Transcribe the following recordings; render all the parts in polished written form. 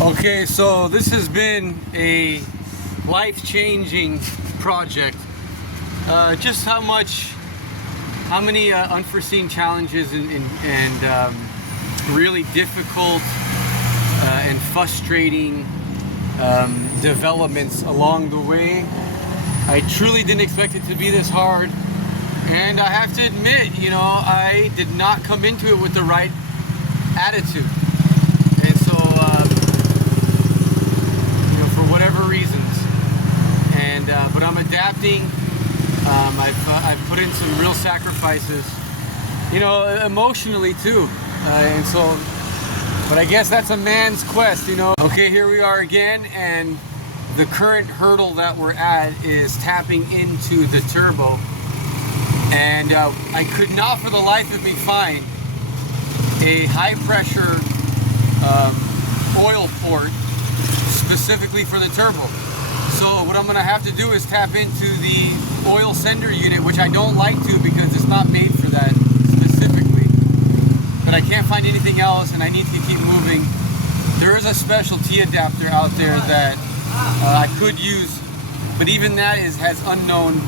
Okay, so this has been a life-changing project. Just how many unforeseen challenges and really difficult and frustrating developments along the way. I truly didn't expect it to be this hard, and I have to admit, I did not come into it with the right attitude. And so, for whatever reasons, but I'm adapting. I've put in some real sacrifices, emotionally too, and so. But I guess that's a man's quest, Okay, here we are again, and the current hurdle that we're at is tapping into the turbo, and I could not for the life of me find a high pressure oil port specifically for the turbo. So what I'm gonna have to do is tap into the oil sender unit, which I don't like to because it's not made for that specifically. But I can't find anything else, and I need to keep moving. There is a special T adapter out there that I could use, but even that has unknown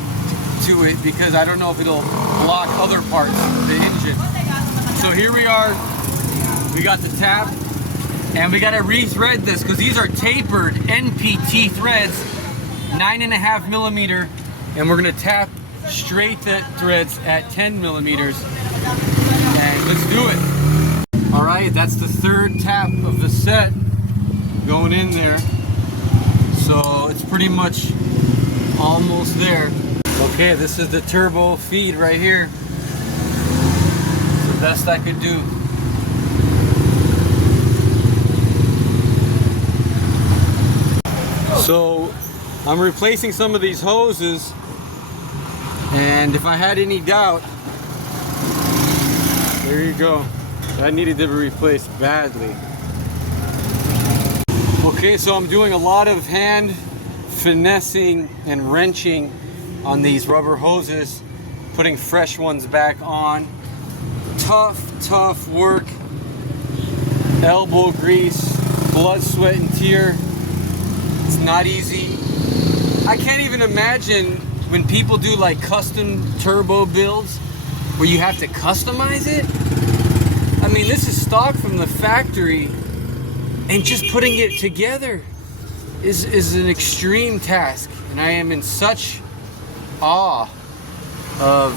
to it because I don't know if it'll block other parts of the engine. So here we are. We got the tap, and we got to re-thread this because these are tapered NPT threads, 9.5 millimeter, and we're gonna tap straight the threads at 10 millimeters. And let's do it. All right, that's the third tap of the set going in there. So it's pretty much almost there. Okay, this is the turbo feed right here. It's the best I could do. So I'm replacing some of these hoses, and if I had any doubt, there you go. That needed to be replaced badly. Okay, so I'm doing a lot of hand finessing and wrenching on these rubber hoses, putting fresh ones back on. Tough work. Elbow grease, blood, sweat, and tear. It's not easy. I can't even imagine when people do like custom turbo builds where you have to customize it. I mean, this is stock from the factory, and just putting it together is an extreme task, and I am in such awe of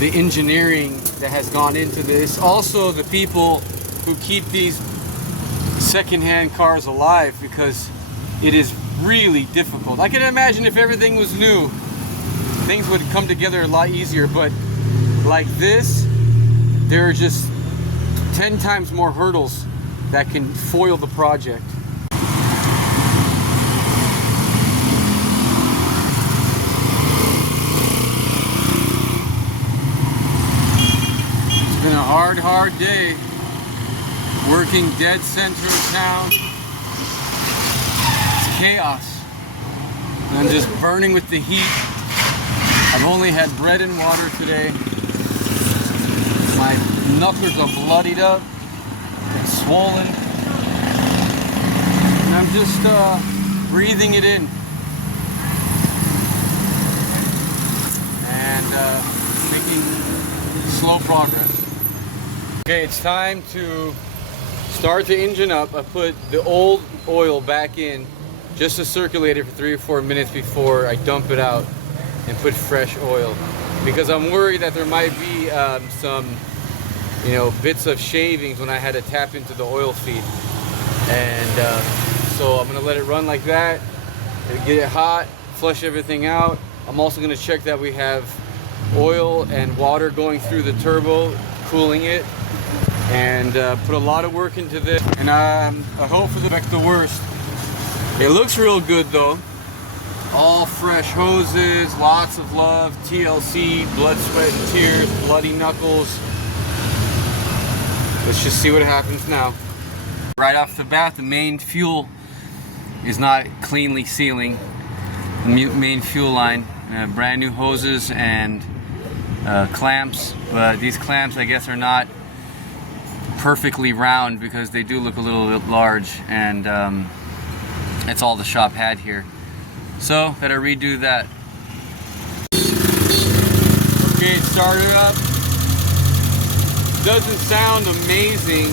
the engineering that has gone into this. Also the people who keep these secondhand cars alive, because it is really difficult. I can imagine if everything was new, things would come together a lot easier, but like this, there are just 10 times more hurdles that can foil the project. It's been a hard day. Working dead center of town. It's chaos. And I'm just burning with the heat. I've only had bread and water today. My knuckles are bloodied up and swollen. And I'm just breathing it in. And making slow progress. Okay, it's time to start the engine up. I put the old oil back in just to circulate it for 3 or 4 minutes before I dump it out and put fresh oil, because I'm worried that there might be some bits of shavings when I had to tap into the oil feed. And so I'm gonna let it run like that, get it hot, flush everything out. I'm also gonna check that we have oil and water going through the turbo, cooling it, and put a lot of work into this. And I hope for the worst. It looks real good though. All fresh hoses, lots of love, TLC, blood, sweat, and tears, bloody knuckles. Let's just see what happens now. Right off the bat, the main fuel is not cleanly sealing. The main fuel line, brand new hoses and clamps, but these clamps I guess are not perfectly round, because they do look a little bit large, and that's all the shop had here. So gotta redo that. Okay, it started up. Doesn't sound amazing.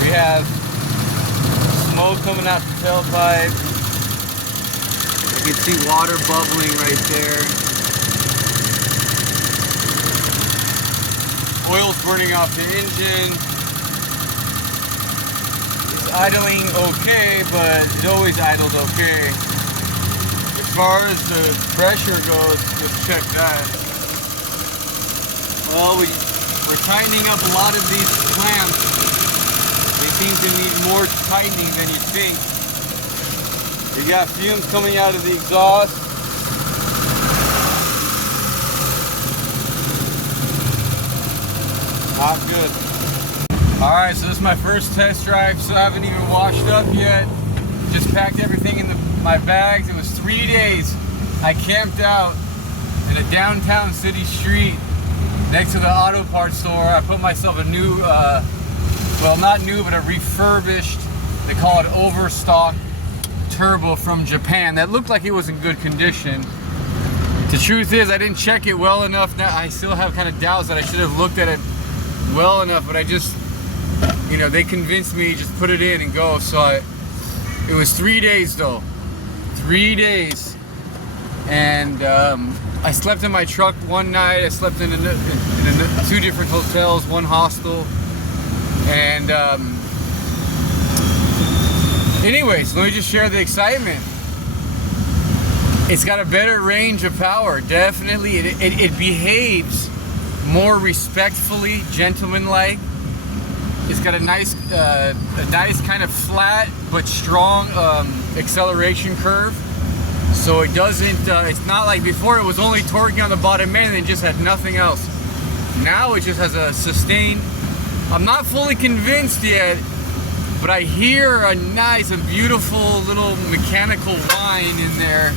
We have smoke coming out the tailpipe. You can see water bubbling right there. Oil's burning off the engine. It's idling okay, but it always idles okay. As far as the pressure goes, let's check that. Well, we're tightening up a lot of these clamps. They seem to need more tightening than you think. You got fumes coming out of the exhaust. Not good. Alright, so this is my first test drive, so I haven't even washed up yet. Just packed everything in my bags. It was 3 days. I camped out in a downtown city street next to the auto parts store. I put myself a new, well, not new, but a refurbished, they call it overstock turbo from Japan that looked like it was in good condition. The truth is, I didn't check it well enough. Now I still have kind of doubts that I should have looked at it well enough, but I just, you know, they convinced me, just put it in and go. So it was 3 days though. 3 days. And I slept in my truck one night. I slept in 2 different hotels, 1 hostel. And anyways, let me just share the excitement. It's got a better range of power, definitely. It behaves more respectfully, gentlemanlike. It's got a nice kind of flat but strong acceleration curve. So it doesn't, it's not like before it was only torquing on the bottom end and it just had nothing else. Now it just has a sustained, I'm not fully convinced yet, but I hear a nice and beautiful little mechanical whine in there.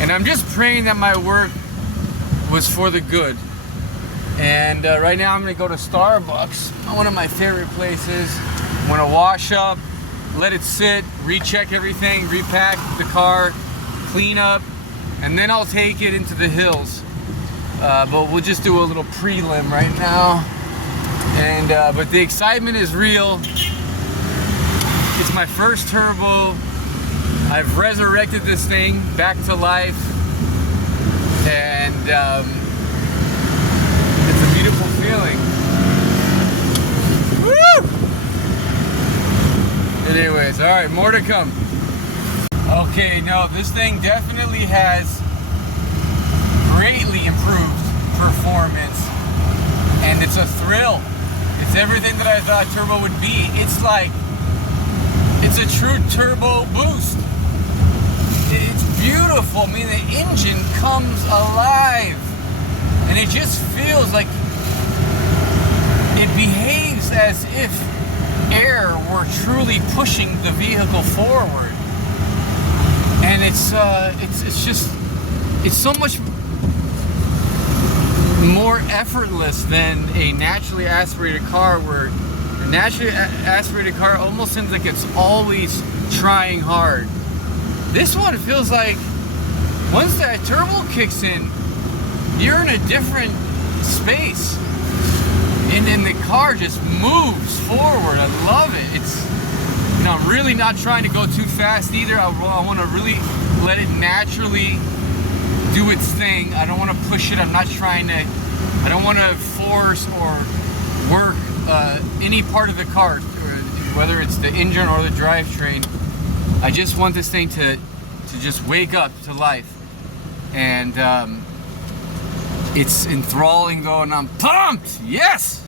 And I'm just praying that my work was for the good. And right now I'm gonna go to Starbucks, one of my favorite places. I'm gonna wash up, let it sit, recheck everything, repack the car, clean up, and then I'll take it into the hills. But we'll just do a little prelim right now. And but the excitement is real. It's my first turbo. I've resurrected this thing back to life, and it's a beautiful feeling. Woo! Anyways, all right, more to come. Okay, no, this thing definitely has greatly improved performance, and it's a thrill. It's everything that I thought turbo would be. It's like, it's a true turbo boost. It's beautiful. I mean, the engine comes alive, and it just feels like it behaves as if air were truly pushing the vehicle forward. And it's so much more effortless than a naturally aspirated car, where a naturally aspirated car almost seems like it's always trying hard. This one feels like once that turbo kicks in, you're in a different space, and then the car just moves forward. I love it. It's, you know, I'm really not trying to go too fast either. I want to really let it naturally do its thing. I don't want to push it. I'm not trying to, I don't want to force or work any part of the car, whether it's the engine or the drivetrain. I just want this thing to just wake up to life. And it's enthralling though, and I'm pumped. Yes!